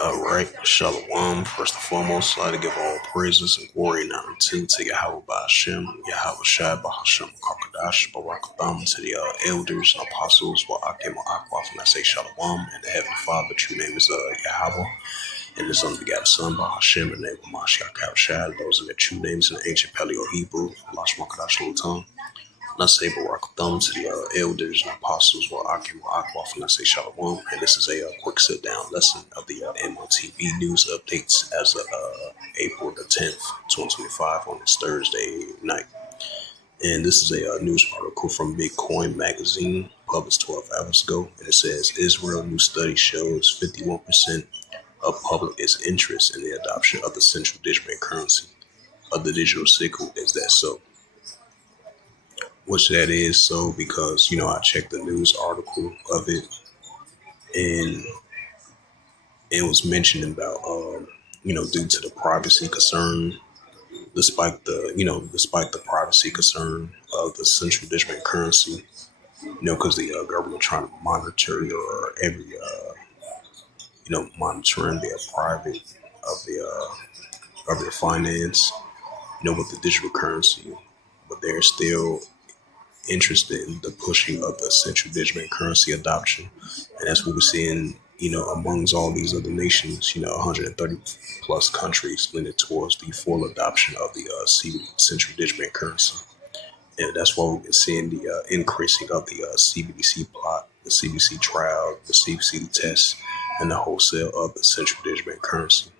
All right, Shalom. First and foremost, I'd like to give all praises and glory and honor to Yahweh Ba'Shem, Yahweh Shai, Bahashem, Kakadash, Barakatham, to the elders and apostles, Wa'akim, Wa'akwaf, and I say Shalom, and the Heavenly Father, true name is Yahweh, and his unbegotten Son, Bahashem, and the name of Mashiach Shai, those are their true names in the ancient Paleo Hebrew, Lash Makadash Lutan. And I say Barak Thumb to the elders and apostles, Akim Akwaf, and I say Shalom. And this is a quick sit down lesson of the M.O.T.B news updates as of April the 10th, 2025, on this Thursday night. And this is a news article from Bitcoin Magazine, published 12 hours ago. And it says Israel new study shows 51% of public is interest in the adoption of the central digital currency of the digital sickle. Is that so? Which that is so because, I checked the news article of it, and it was mentioned about, due to the privacy concern, despite the privacy concern of the central digital currency, because the government trying to monitor your every, monitoring their private of their finance, with the digital currency, but they're still interested in the pushing of the central digital currency adoption. And that's what we're seeing, amongst all these other nations, 130 plus countries leaning towards the full adoption of the central digital currency. And that's why we've been seeing the increasing of the CBDC plot, the CBDC trial, the CBDC test, and the wholesale of the central digital currency.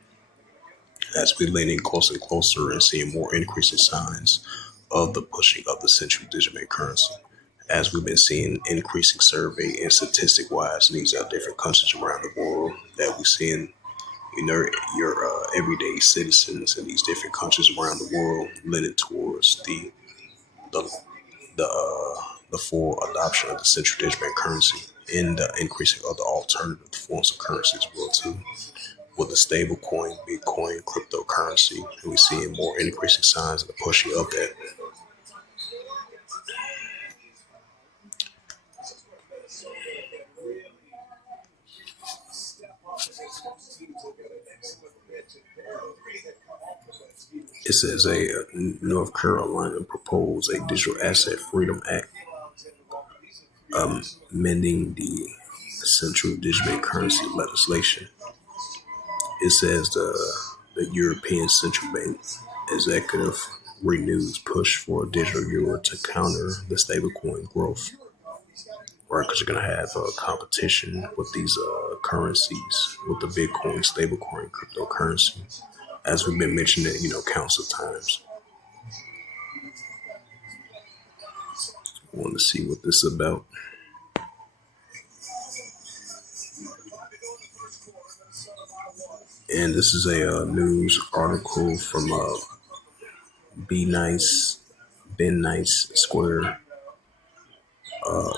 As we're leaning closer and closer and seeing more increasing signs of the pushing of the central digital currency, as we've been seeing increasing survey and statistic wise in these different countries around the world, that we're seeing, your everyday citizens in these different countries around the world leaning towards the full adoption of the central digital currency and the increasing of the alternative forms of currency as well too, with the stable coin, Bitcoin, cryptocurrency, and we're seeing more increasing signs of the pushing of that. It says North Carolina proposed a Digital Asset Freedom Act, amending the central digital currency legislation. It says the European Central Bank executive renews push for a digital euro to counter the stablecoin growth. Right, because you're going to have competition with these currencies, with the Bitcoin, stablecoin, cryptocurrency, as we've been mentioning, countless of times. I want to see what this is about. And this is a news article from Ben Nice Square,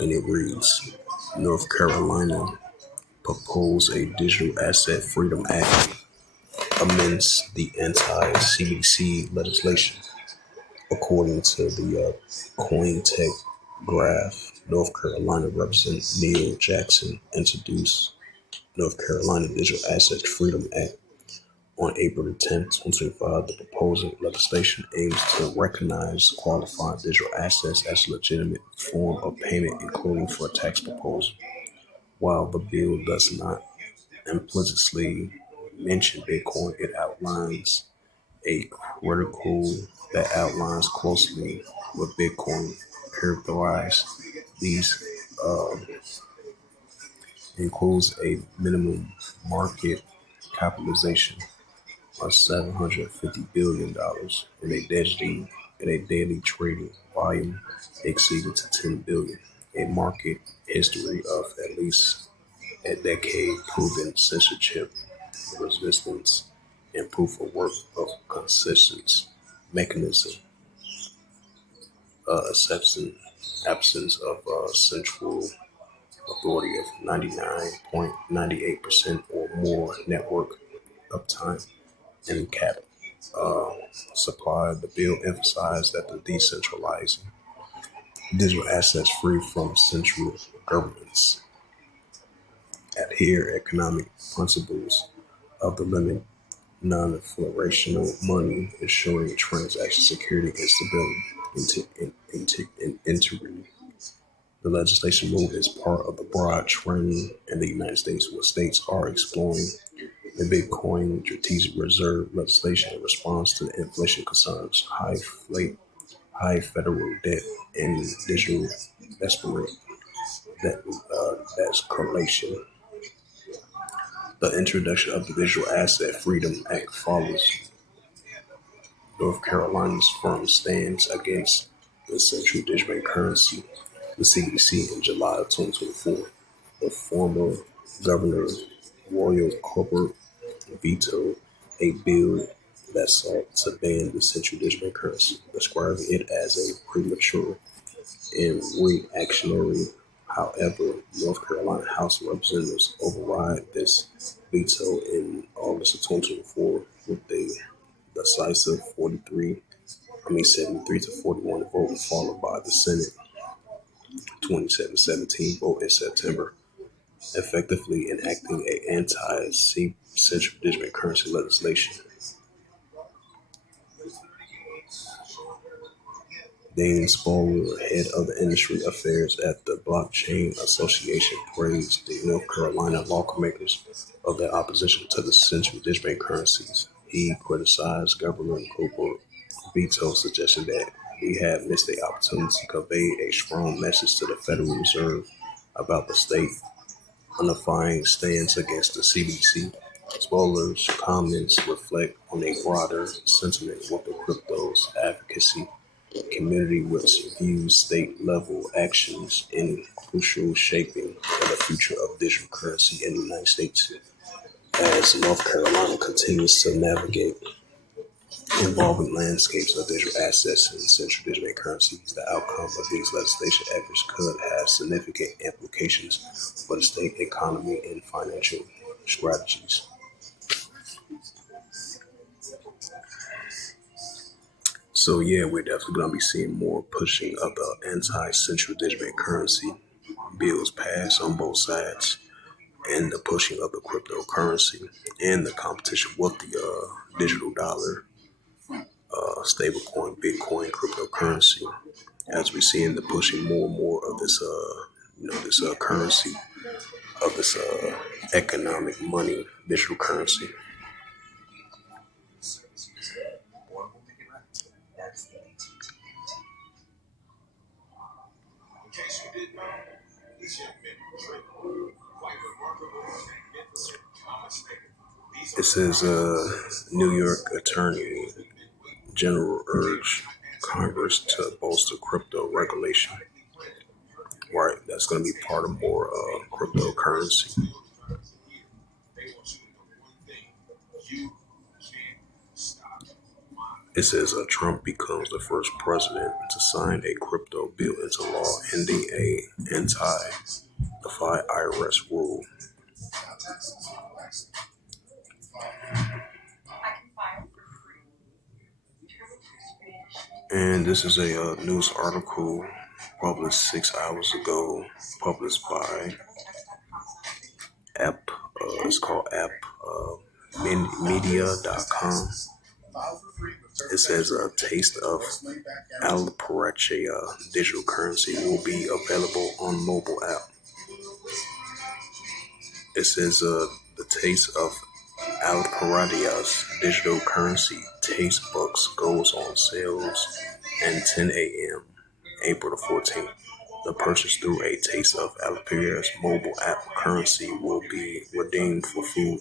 and it reads, North Carolina propose a Digital Asset Freedom Act amends the anti-CBDC legislation. According to the CoinTech Graph, North Carolina Representative Neil Jackson introduced North Carolina Digital Asset Freedom Act on April 10, 2025. The proposed legislation aims to recognize qualified digital assets as a legitimate form of payment, including for a tax proposal. While the bill does not implicitly mention Bitcoin, it outlines closely what Bitcoin characterize. These includes a minimum market capitalization of $750 billion and a daily trading volume exceeding to 10 billion. A market history of at least a decade proven censorship, resistance, and proof of work of consistent mechanism, absence of central authority of 99.98% or more network uptime and cap supply. The bill emphasized that the decentralizing digital assets free from central governments adhere economic principles of the limit non-fluctuational money, ensuring transaction security and stability and integrity. The legislation move is part of the broad trend in the United States where states are exploring the Bitcoin strategic reserve legislation in response to the inflation concerns, high federal debt, and digital desperate that's correlation. The introduction of the Digital Asset Freedom Act follows North Carolina's firm stance against the central digital currency, the CBDC, in July of 2024. The former Governor Royal Corbett vetoed a bill that sought to ban the central digital currency, describing it as a premature and reactionary. However, North Carolina House of Representatives override this veto in August of 2024 with a decisive 73 to 41 vote, followed by the Senate 27-17 vote in September, effectively enacting an anti-central digital currency legislation. Dane Spaulding, head of the industry affairs at the Blockchain Association, praised the North Carolina lawmakers of their opposition to the central digital currencies. He criticized Governor Cooper's veto, suggesting that we have missed the opportunity to convey a strong message to the Federal Reserve about the state unifying stance against the CBDC. Spoilers comments reflect on a broader sentiment with the crypto's advocacy community, which views state-level actions in crucial shaping of the future of digital currency in the United States. As North Carolina continues to navigate evolving landscapes of digital assets and central digital currencies, the outcome of these legislation efforts could have significant implications for the state economy and financial strategies. So yeah, we're definitely gonna be seeing more pushing of the anti-central digital currency bills passed on both sides, and the pushing of the cryptocurrency and the competition with the digital dollar, stablecoin, Bitcoin, cryptocurrency. As we see in the pushing more and more of this, this currency of this economic money, digital currency. It says New York Attorney General urged Congress to bolster crypto regulation. Right, that's going to be part of more cryptocurrency. It says Trump becomes the first president to sign a crypto bill into law, ending a anti-DeFi IRS rule. And this is a news article published 6 hours ago, published by app. It's called appmedia.com. It says a taste of Alperacha digital currency will be available on mobile app. It says the taste of Alperacha's digital currency taste books goes on sales at 10 a.m. April the 14th. The purchase through a Taste of Alperacha's mobile app currency will be redeemed for food,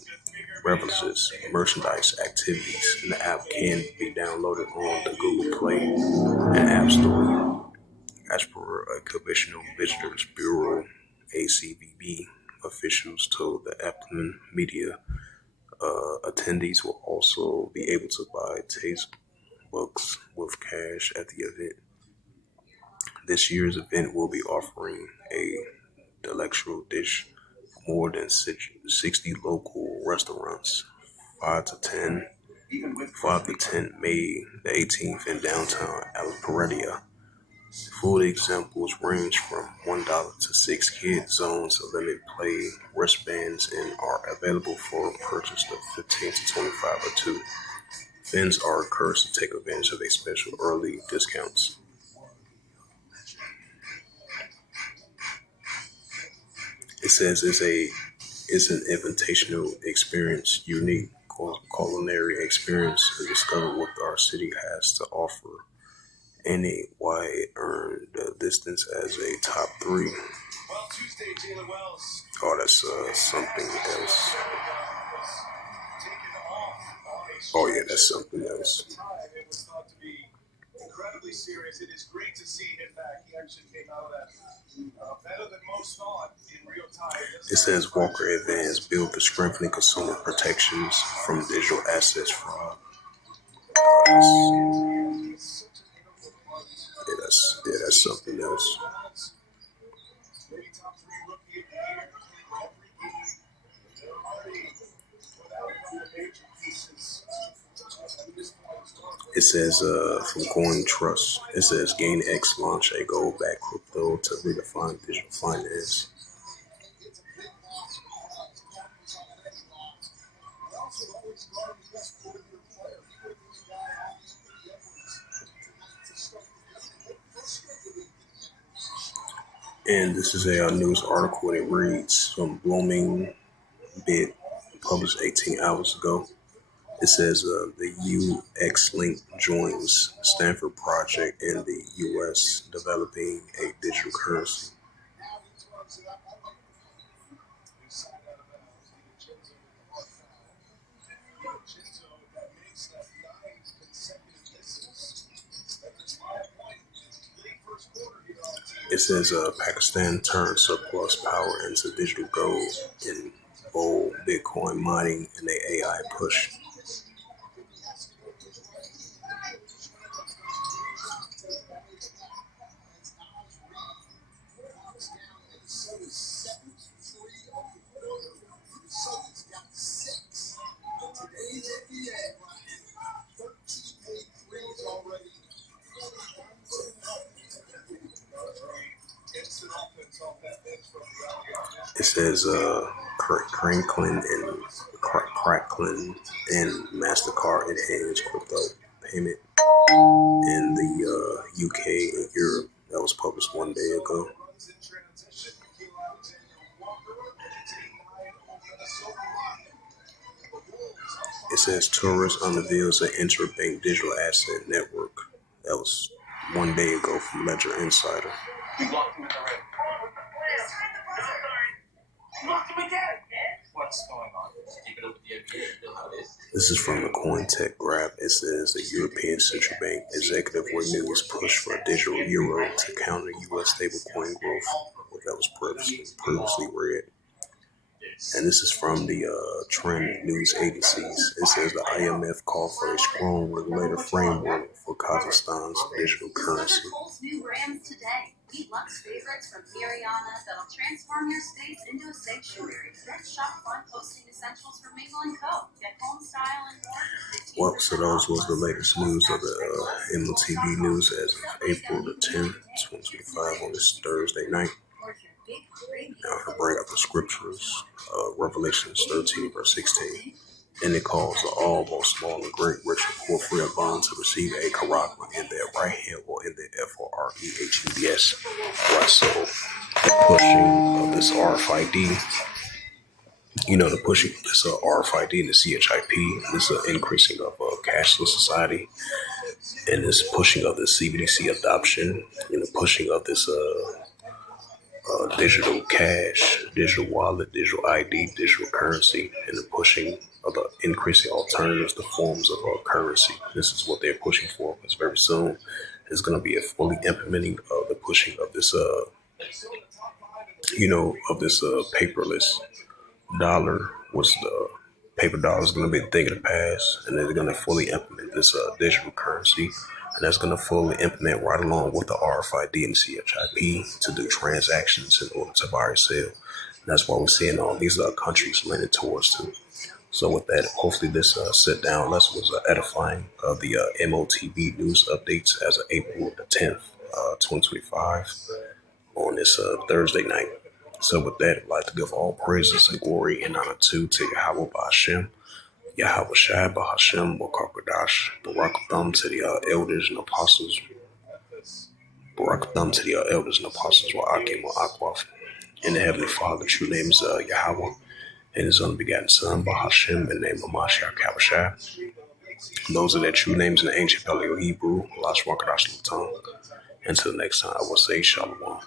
beverages, merchandise, activities, and the app can be downloaded on the Google Play and App Store. As per a Commissioner Visitors Bureau (ACVB) officials told the Apple Media, attendees will also be able to buy taste books with cash at the event. This year's event will be offering a delectable dish for more than 60 local restaurants. 5 to 10 5 to 10 May the 18th in downtown Alpharetta. Food examples range from $1 to 6 kid zones, limit play wristbands, and are available for purchase of 15 to 25 or two. Fans are encouraged to take advantage of a special early discounts. It says it's an invitational experience, unique culinary experience to discover what our city has to offer, and why it earned the distance as a top three. Oh, that's something else. Oh yeah, that's something else. It says Walker Advance build the strengthening consumer protections from digital assets fraud. That's something else. It says from Coin Trust. It says GainX launch a gold-backed crypto to redefine digital finance. And this is a news article. It reads from Blooming Bit, published 18 hours ago. It says the UX Link joins Stanford project in the U.S. developing a digital currency. It says Pakistan turns surplus power into digital gold in bold Bitcoin mining and the AI push. It says Crackling and MasterCard enhanced crypto payment in the UK and Europe. That was published one day ago. It says tourist unveils an interbank digital asset network. That was one day ago from Ledger Insider. What's going on? Keep it up with the NBA. You know how it is. This is from the CoinTech Grab. It says the European Central Bank executive renews push for digital euro to counter U.S. stablecoin growth. That was previously read. And this is from the Trend News Agencies. It says the IMF called for a strong regulator framework for Kazakhstan's digital currency. New brands today. Meet Lux favorites from Mariana that'll transform your space into a sanctuary. Then shop fun hosting essentials from Mingle & Co. Get home style and more. Well, so those was the latest news of the M.O.T.B news as of April the 10th, 2025 on this Thursday night. Now to bring up the scriptures, Revelations 13, verse 16. And it calls all, both small and great, rich and poor, free or bond, to receive a charagma in their right hand or in their FOREHUBS. Right, so the pushing of this RFID, the pushing of this RFID and the CHIP, this is an increasing of cashless society, and this pushing of the CBDC adoption, and the pushing of this digital cash, digital wallet, digital ID, digital currency, and the pushing of the increasing alternatives to forms of currency. This is what they're pushing for, because very soon there's going to be a fully implementing of the pushing of this, paperless dollar, which the paper dollar is going to be a thing of the past, and they're going to fully implement this digital currency, and that's going to fully implement right along with the RFID and CHIP to do transactions in order to buy or sell. And that's why we're seeing all these countries leaning towards too. So with that, hopefully this sit-down lesson was edifying of the M.O.T.B news updates as of April the 10th. 2025 on this Thursday night. So with that, I'd like to give all praises and glory and honor to Yahweh Ba'Hashem, Yahweh Shai Ba'Hashem, Wakakadash, Barakatham to the elders and apostles, Barakatham to the elders and apostles, Wa'akim Wa'akwaf. And the Heavenly Father, the true name is Yahweh, and His unbegotten Son, Ba'Hashem, in the name of Mashiach Kabashai. Those are their true names in the ancient Paleo Hebrew, Lashwakadash Latam. Until next time, I will say Shalom.